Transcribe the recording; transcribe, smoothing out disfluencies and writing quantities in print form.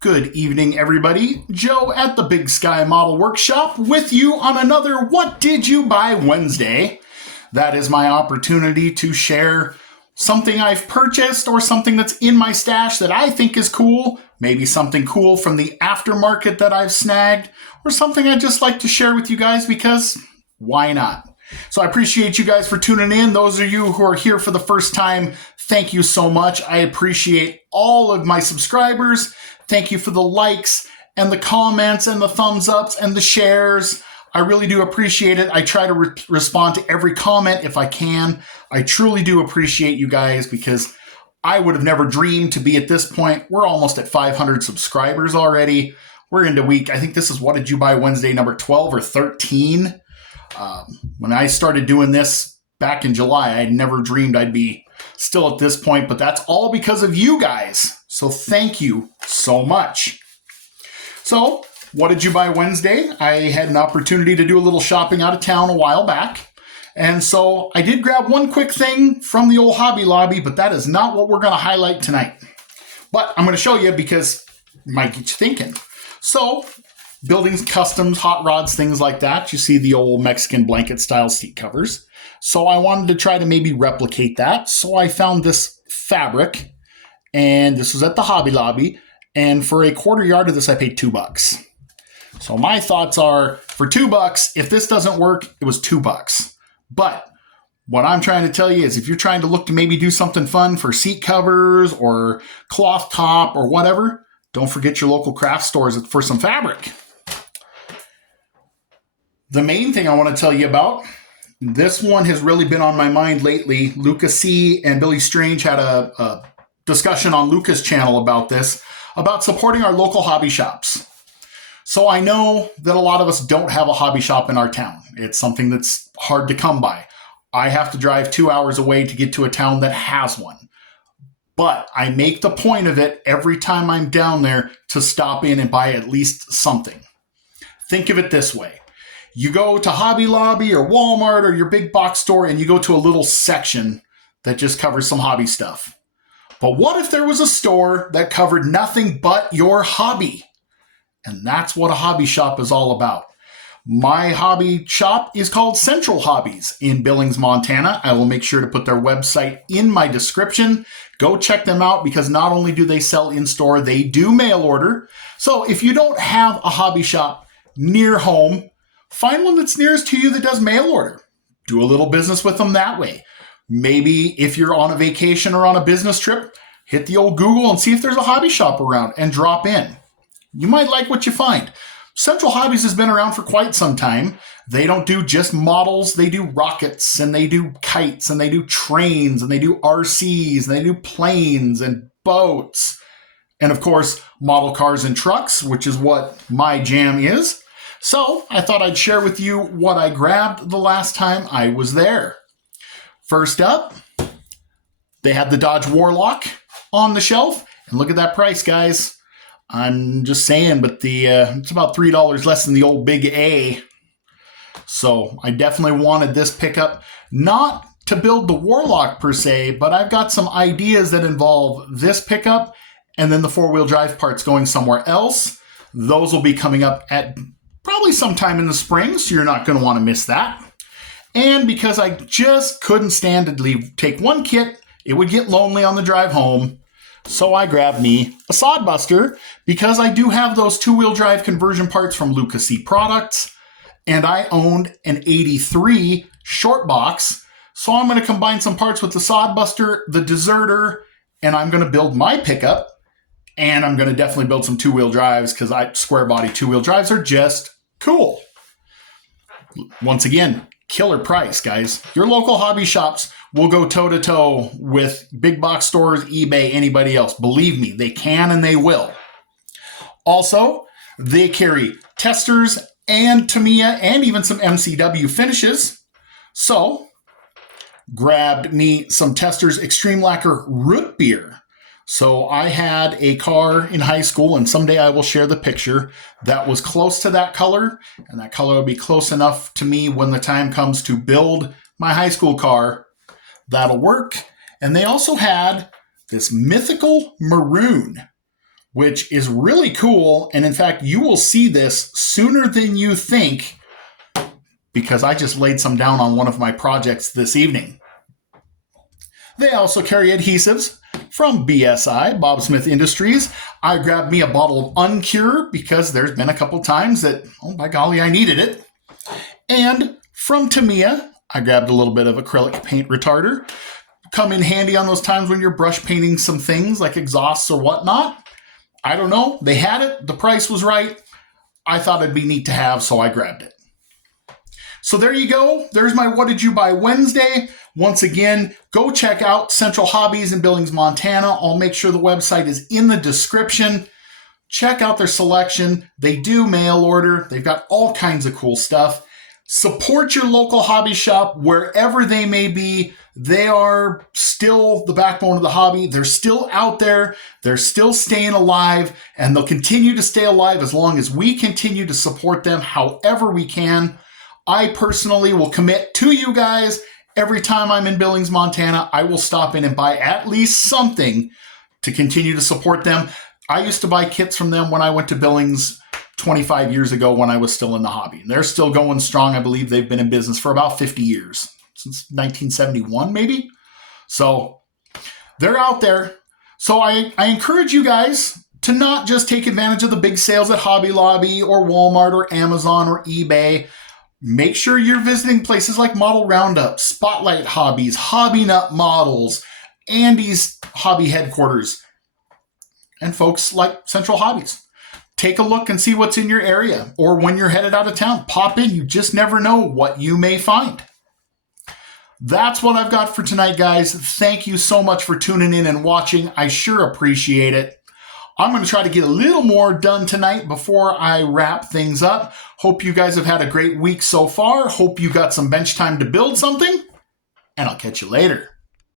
Good evening, everybody. Joe at the Big Sky Model Workshop with you on another What Did You Buy Wednesday. That is my opportunity to share something I've purchased or something that's in my stash that I think is cool, maybe something cool from the aftermarket that I've snagged, or something I'd just like to share with you guys because why not? So I appreciate you guys for tuning in. Those of you who are here for the first time, thank you so much. I appreciate all of my subscribers. Thank you for the likes and the comments and the thumbs ups and the shares. I really do appreciate it. I try to respond to every comment if I can. I truly do appreciate you guys because I would have never dreamed to be at this point. We're almost at 500 subscribers already. We're into week, I think this is What Did You Buy Wednesday number 12 or 13. When I started doing this back in July, I never dreamed I'd be still at this point, but that's all because of you guys. So thank you so much. So what did you buy Wednesday? I had an opportunity to do a little shopping out of town a while back. And so I did grab one quick thing from the old Hobby Lobby, but that is not what we're going to highlight tonight. But I'm going to show you because it might get you thinking. So buildings, customs, hot rods, things like that. You see the old Mexican blanket style seat covers. So I wanted to try to maybe replicate that. So I found this fabric, and this was at the Hobby Lobby. And for a quarter yard of this, I paid $2. So my thoughts are, for $2, if this doesn't work, it was $2. But what I'm trying to tell you is if you're trying to look to maybe do something fun for seat covers or cloth top or whatever, don't forget your local craft stores for some fabric. The main thing I want to tell you about, this one has really been on my mind lately. Lucas C. and Billy Strange had a discussion on Lucas' channel about this, about supporting our local hobby shops. So I know that a lot of us don't have a hobby shop in our town. It's something that's hard to come by. I have to drive 2 hours away to get to a town that has one. But I make the point of it every time I'm down there to stop in and buy at least something. Think of it this way. You go to Hobby Lobby or Walmart or your big box store and you go to a little section that just covers some hobby stuff. But what if there was a store that covered nothing but your hobby? And that's what a hobby shop is all about. My hobby shop is called Central Hobbies in Billings, Montana. I will make sure to put their website in my description. Go check them out because not only do they sell in-store, they do mail order. So if you don't have a hobby shop near home, find one that's nearest to you that does mail order. Do a little business with them that way. Maybe if you're on a vacation or on a business trip, hit the old Google and see if there's a hobby shop around and drop in. You might like what you find. Central Hobbies has been around for quite some time. They don't do just models. They do rockets and they do kites and they do trains and they do RCs and they do planes and boats. And of course, model cars and trucks, which is what my jam is. So I thought I'd share with you what I grabbed the last time I was there. First up, they had the Dodge Warlock on the shelf. And look at that price, guys. I'm just saying, but it's about $3 less than the old Big A. So I definitely wanted this pickup, not to build the Warlock per se, but I've got some ideas that involve this pickup and then the four-wheel drive parts going somewhere else. Those will be coming up at probably sometime in the spring, so you're not going to want to miss that. And because I just couldn't stand to take one kit, it would get lonely on the drive home. So I grabbed me a Sodbuster because I do have those two-wheel drive conversion parts from Lucas C Products, and I owned an 83 short box. So I'm going to combine some parts with the Sodbuster, the Deserter, and I'm going to build my pickup. And I'm going to definitely build some two-wheel drives because square body two-wheel drives are just cool. Once again, killer price, guys. Your local hobby shops will go toe-to-toe with big box stores, eBay, anybody else. Believe me, they can and they will. Also, they carry testers and Tamiya and even some MCW finishes. So, grabbed me some Testers Extreme Lacquer Root Beer. So I had a car in high school, and someday I will share the picture, that was close to that color, and that color will be close enough to me when the time comes to build my high school car. That'll work. And they also had this mythical maroon, which is really cool. And in fact, you will see this sooner than you think because I just laid some down on one of my projects this evening. They also carry adhesives from BSI, Bob Smith Industries. I grabbed me a bottle of Uncure because there's been a couple times that, oh by golly, I needed it. And from Tamiya, I grabbed a little bit of acrylic paint retarder. Come in handy on those times when you're brush painting some things like exhausts or whatnot. I don't know. They had it. The price was right. I thought it'd be neat to have, so I grabbed it. So there you go. There's my What Did You Buy Wednesday. Once again, go check out Central Hobbies in Billings, Montana. I'll make sure the website is in the description. Check out their selection. They do mail order. They've got all kinds of cool stuff. Support your local hobby shop wherever they may be. They are still the backbone of the hobby. They're still out there. They're still staying alive, and they'll continue to stay alive as long as we continue to support them however we can. I personally will commit to you guys every time I'm in Billings, Montana. I will stop in and buy at least something to continue to support them. I used to buy kits from them when I went to Billings 25 years ago when I was still in the hobby. And they're still going strong. I believe they've been in business for about 50 years, since 1971 maybe. So they're out there. So I encourage you guys to not just take advantage of the big sales at Hobby Lobby or Walmart or Amazon or eBay. Make sure you're visiting places like Model Roundup, Spotlight Hobbies, Hobby Nut Models, Andy's Hobby Headquarters, and folks like Central Hobbies. Take a look and see what's in your area, or when you're headed out of town, pop in. You just never know what you may find. That's what I've got for tonight, guys. Thank you so much for tuning in and watching. I sure appreciate it. I'm going to try to get a little more done tonight before I wrap things up. Hope you guys have had a great week so far. Hope you got some bench time to build something, and I'll catch you later.